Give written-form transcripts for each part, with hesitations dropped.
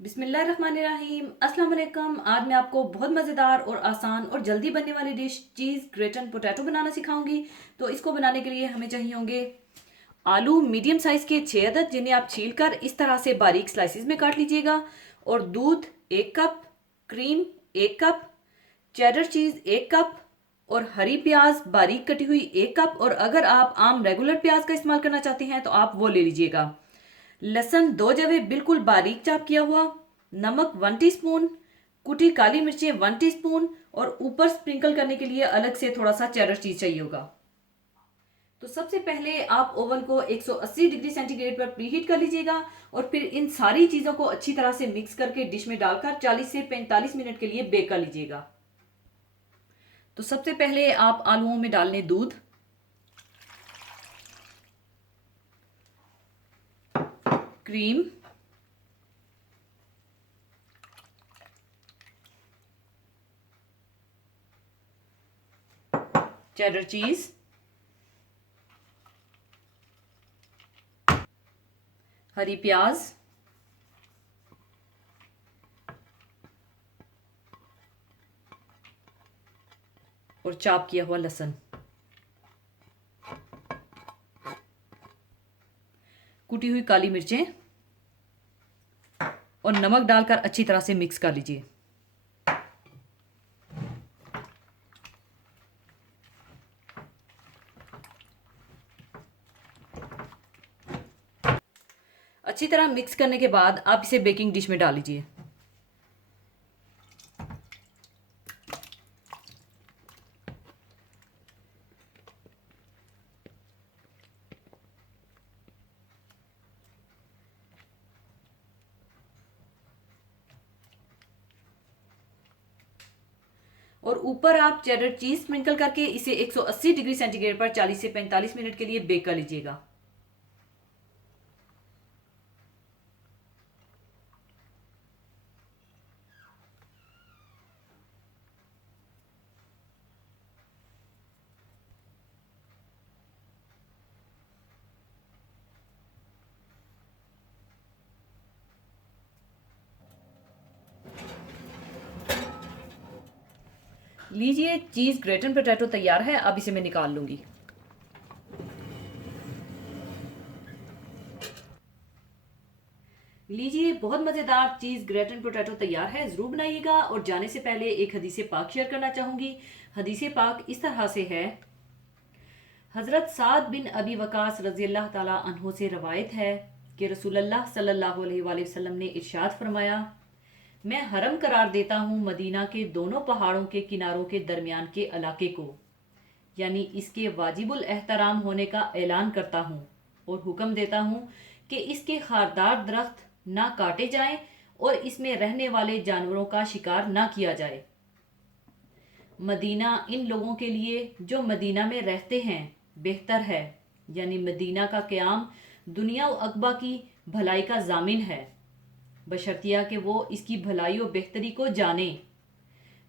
बिस्मिल्लाहिर्रहमानिर्रहीम। अस्सलाम वालेकुम। आज मैं आपको बहुत मज़ेदार और आसान और जल्दी बनने वाली डिश चीज़ ग्रेटन पोटैटो बनाना सिखाऊंगी। तो इसको बनाने के लिए हमें चाहिए होंगे आलू मीडियम साइज़ के 6 अदद, जिन्हें आप छील कर इस तरह से बारीक स्लाइसिस में काट लीजिएगा। और दूध 1 कप, क्रीम 1 कप, चेडर चीज़ 1 कप और हरी प्याज बारीक कटी हुई 1 कप। और अगर आप आम रेगुलर प्याज का इस्तेमाल करना चाहते हैं तो आप वो ले लीजिएगा। लहसुन 2 जवे बिल्कुल बारीक चाप किया हुआ, नमक 1 टीस्पून, कुटी काली मिर्चें 1 टीस्पून और ऊपर स्प्रिंकल करने के लिए अलग से थोड़ा सा चेडर चीज चाहिए होगा। तो सबसे पहले आप ओवन को 180 डिग्री सेंटीग्रेड पर प्रीहीट कर लीजिएगा और फिर इन सारी चीज़ों को अच्छी तरह से मिक्स करके डिश में डालकर 40 से 45 मिनट के लिए बेक कर लीजिएगा। तो सबसे पहले आप आलूओं में डाल लें दूध, क्रीम, चेडर चीज, हरी प्याज और चॉप किया हुआ लहसुन, कुटी हुई काली मिर्चें और नमक डालकर अच्छी तरह से मिक्स कर लीजिए। अच्छी तरह मिक्स करने के बाद आप इसे बेकिंग डिश में डाल लीजिए। और ऊपर आप चेडर चीज स्प्रिंकल करके इसे 180 डिग्री सेंटीग्रेड पर 40 से 45 मिनट के लिए बेक कर लीजिएगा। लीजिए, चीज ग्रेटन पोटैटो तैयार है। अब इसे मैं निकाल लूंगी। लीजिए, बहुत मज़ेदार चीज़ ग्रेटन पोटैटो तैयार है। ज़रूर बनाइएगा। और जाने से पहले एक हदीस पाक शेयर करना चाहूँगी। हदीस पाक इस तरह से है। हज़रत साद बिन अबी वकास रज़ी अल्लाह ताला अन्हो से रवायत है कि रसूलुल्लाह सल्लल्लाहु अलैहि वसल्लम ने इरशाद फरमाया, मैं हरम करार देता हूँ मदीना के दोनों पहाड़ों के किनारों के दरमियान के इलाके को, यानी इसके वाजिबुल एहतराम होने का ऐलान करता हूँ और हुक्म देता हूँ कि इसके खारदार दरख्त ना काटे जाएं और इसमें रहने वाले जानवरों का शिकार ना किया जाए। मदीना इन लोगों के लिए जो मदीना में रहते हैं बेहतर है, यानी मदीना का क़याम दुनिया व अक़बा की भलाई का ज़ामिन है, बशर्तिया कि वो इसकी भलाई और बेहतरी को जाने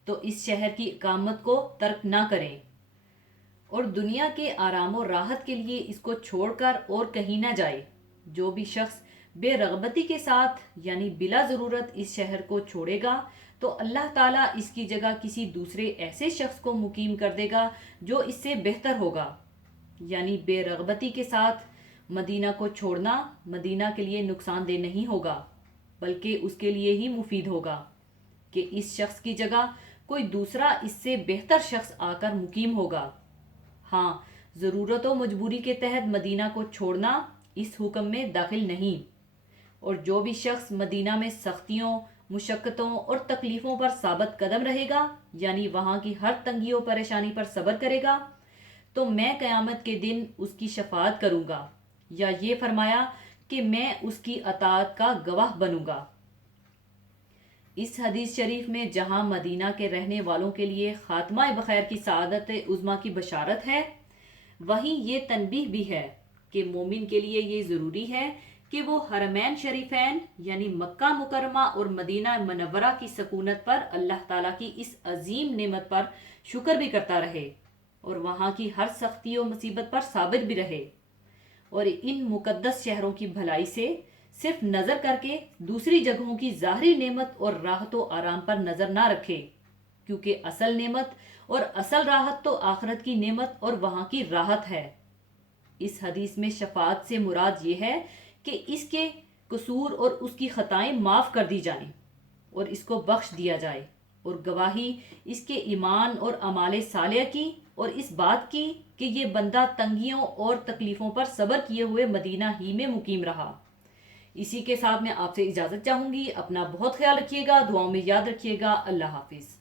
तो इस शहर की इकामत को तर्क ना करें और दुनिया के आराम और राहत के लिए इसको छोड़कर और कहीं ना जाए। जो भी शख्स बेरगबती के साथ यानी बिला ज़रूरत इस शहर को छोड़ेगा तो अल्लाह ताला इसकी जगह किसी दूसरे ऐसे शख्स को मुकीम कर देगा जो इससे बेहतर होगा। यानी बेरगबती के साथ मदीना को छोड़ना मदीना के लिए नुकसानदेह नहीं होगा, बल्कि उसके लिए ही मुफीद होगा कि इस शख्स की जगह कोई दूसरा इससे बेहतर शख्स आकर मुकीम होगा। हाँ, ज़रूरत व मजबूरी के तहत मदीना को छोड़ना इस हुक्म में दाखिल नहीं। और जो भी शख्स मदीना में सख्तियों, मुशक्क़तों और तकलीफ़ों पर साबित कदम रहेगा, यानी वहाँ की हर तंगी और परेशानी पर सब्र करेगा, तो मैं क़यामत के दिन उसकी शफाअत करूँगा, या ये फरमाया कि मैं उसकी अताअत का गवाह बनूँगा। इस हदीस शरीफ में जहाँ मदीना के रहने वालों के लिए खात्मा बखैर की सआदत उज़्मा की बशारत है, वहीं ये तनबीह भी है कि मोमिन के लिए ये ज़रूरी है कि वो हरमैन शरीफैन यानी मक्का मुकरमा और मदीना मनव्वरा की सकूनत पर अल्लाह ताला की इस अजीम नेमत पर शुक्र भी करता रहे और वहाँ की हर सख्ती और मुसीबत पर साबिर भी रहे और इन मुकद्दस शहरों की भलाई से सिर्फ नजर करके दूसरी जगहों की ज़ाहरी नेमत और राहत व आराम पर नजर ना रखे, क्योंकि असल नेमत और असल राहत तो आखिरत की नेमत और वहां की राहत है। इस हदीस में शफात से मुराद ये है कि इसके कसूर और उसकी खताएं माफ कर दी जाएं और इसको बख्श दिया जाए, और गवाही इसके ईमान और अमाले सालिया की और इस बात की कि ये बंदा तंगियों और तकलीफों पर सब्र किए हुए मदीना ही में मुकीम रहा। इसी के साथ मैं आपसे इजाज़त चाहूँगी। अपना बहुत ख्याल रखिएगा, दुआओं में याद रखिएगा। अल्लाह हाफिज़।